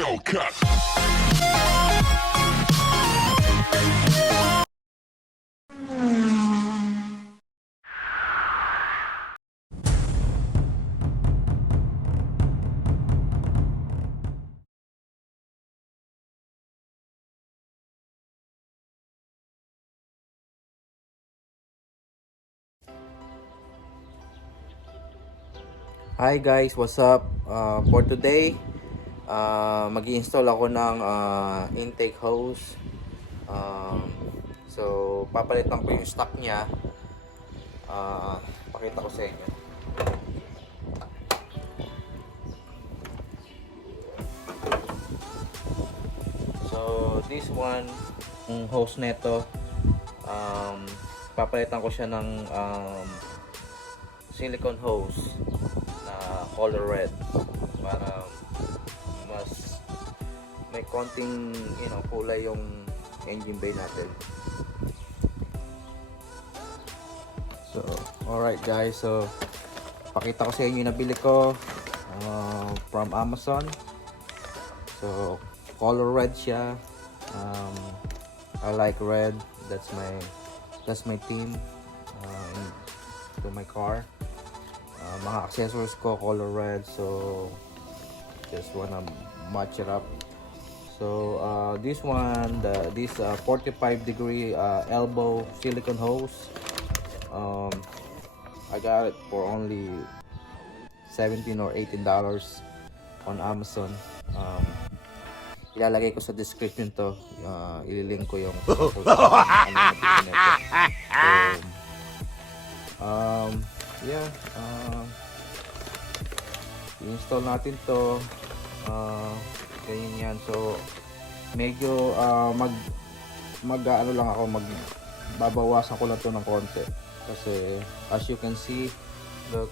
Hellcat. Hi guys, what's up? For today, mag-i-install ako ng intake hose. So, papalitan ko yung stock niya. Pakita ko sa inyo. So, this one, yung hose neto, papalitan ko siya ng silicone hose na color red para mas may konting kulay yung engine bay natin. So alright guys, so pakita ko sa inyo yung nabili ko from Amazon. So color red siya. I like red. That's my theme to my car. Mga accessories ko color red, so just wanna match it up. So this one, this 45 degree elbow silicone hose, I got it for only $17 or $18 on Amazon. Ilalagay ko sa description to, ililink ko yung yeah, i-install natin to, ganyan yan. So medyo ano lang ako, babawasan ko lang to ng konti kasi as you can see, look,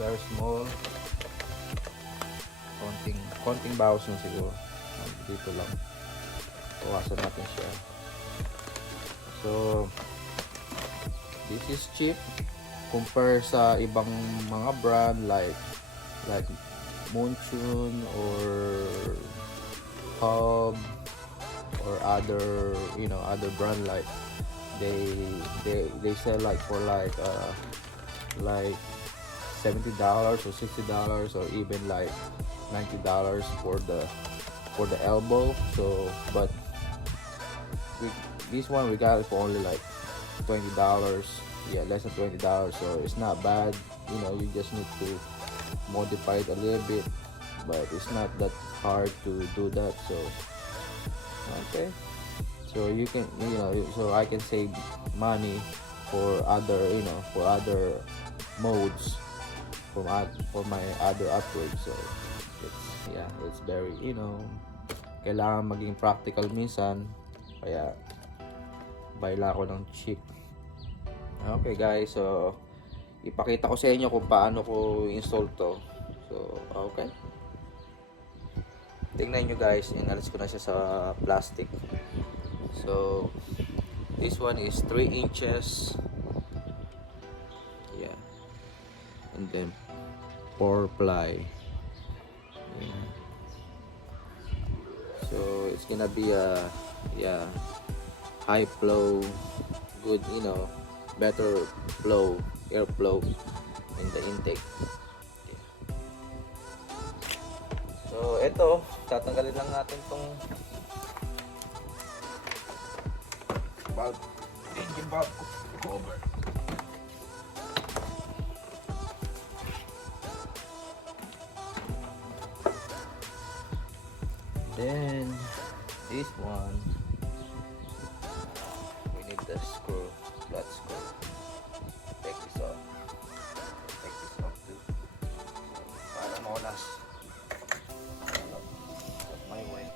very small, konting bawas na siguro, dito lang bawasan natin siya. So this is cheap compare sa ibang mga brand like Moonchun or Hub or other brand, like they sell like for like $70 or $60 or even like $90 for the elbow. So but this one we got it for only like $20, yeah, less than $20, so it's not bad. You just need to modify it a little bit, but it's not that hard to do that. So okay, so you can so I can save money for other modes for my other upgrades. So it's very kailangan maging practical minsan, kaya bayla ko ng cheap. Okay guys, so ipakita ko sa inyo kung paano ko install to. So okay, tingnan nyo guys, inalis ko na siya sa plastic. So this one is 3 inches, yeah, and then 4 ply, yeah. So it's gonna be a high flow, good, better flow, airflow in the intake. Okay. So ito, tatanggalin lang natin tong valve, engine valve cover. Then this one, we need the screw, flat screw. Take this off too, para maulas my way.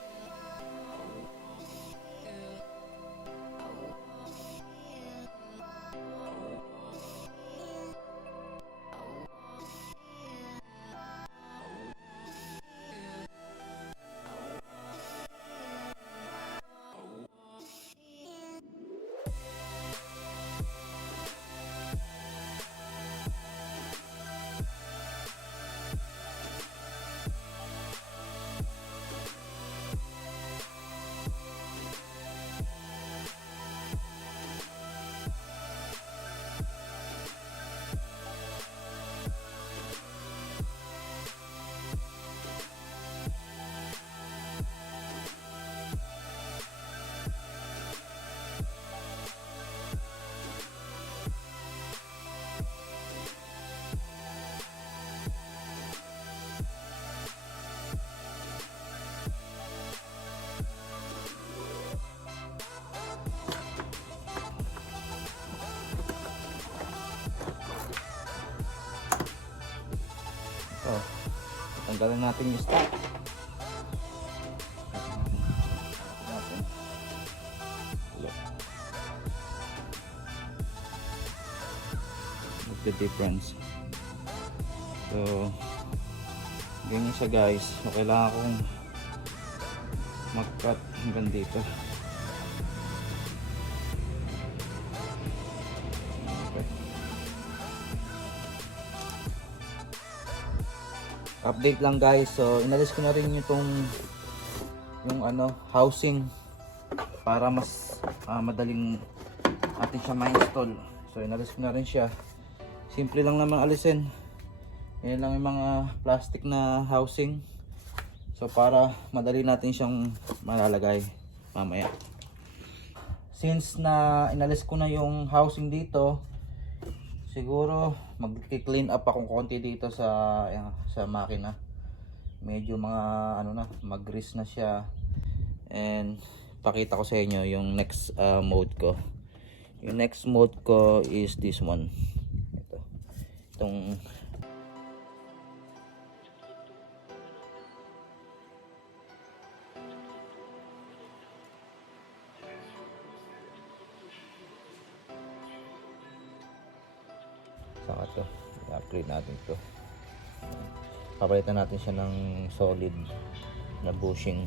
tanggalan natin yung stock. Look the difference. So ganyan siya guys. So kailangan kong mag-cut hanggang dito. Okay. Update lang guys. So inalis ko na rin yung housing para mas madaling atin siya ma-install. So inalis ko na rin siya. Simple lang naman alisin. Yan lang yung mga plastic na housing. So para madali natin siyang malalagay mamaya. Since na inalis ko na yung housing dito, siguro mag-clean up akong konti dito sa makina. Medyo mga mag-grease na siya. And pakita ko sa inyo yung next mode ko. Yung next mode ko is this one. Itong saka to, i-upgrade natin to. Papalitan natin siya ng solid na bushing.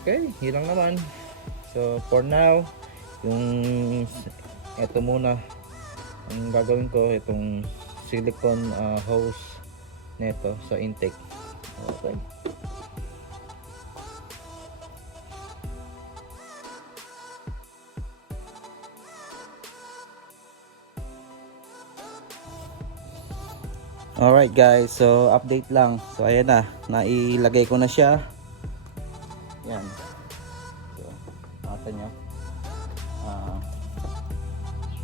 Okay, yun lang naman. So for now, ito muna ang gagawin ko, itong silicone hose neto sa intake. Okay. Alright guys, so update lang. So ayan na, nailagay ko na siya. Yan. So, nakita nyo.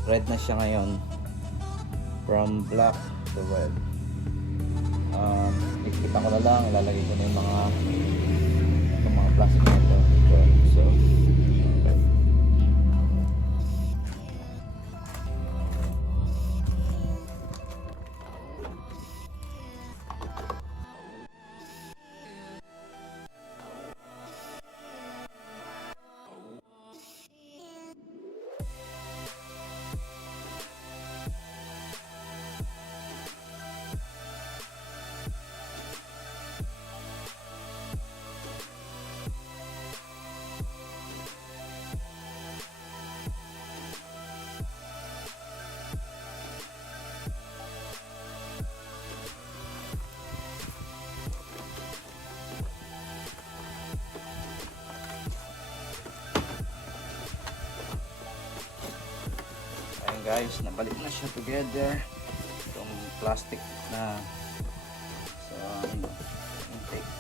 Red na siya ngayon. From black to red. Ikita ko na lang, ilalagay ko na yung mga plastic na ito. So, okay. Guys, nabalik na siya together itong plastic na sa intake.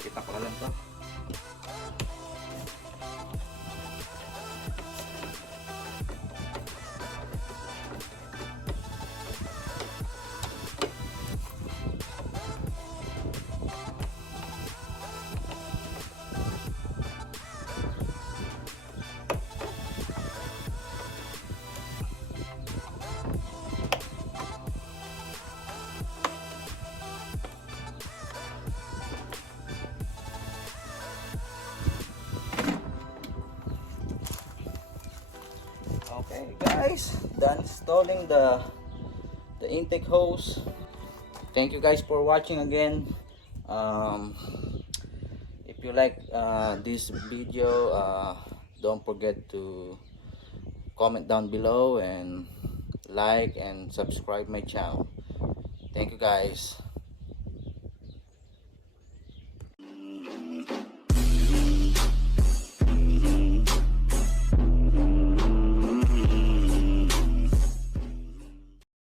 Kita ko lang to. Okay guys, done installing the intake hose. Thank you guys for watching again. If you like this video, don't forget to comment down below and like and subscribe my channel. Thank you guys.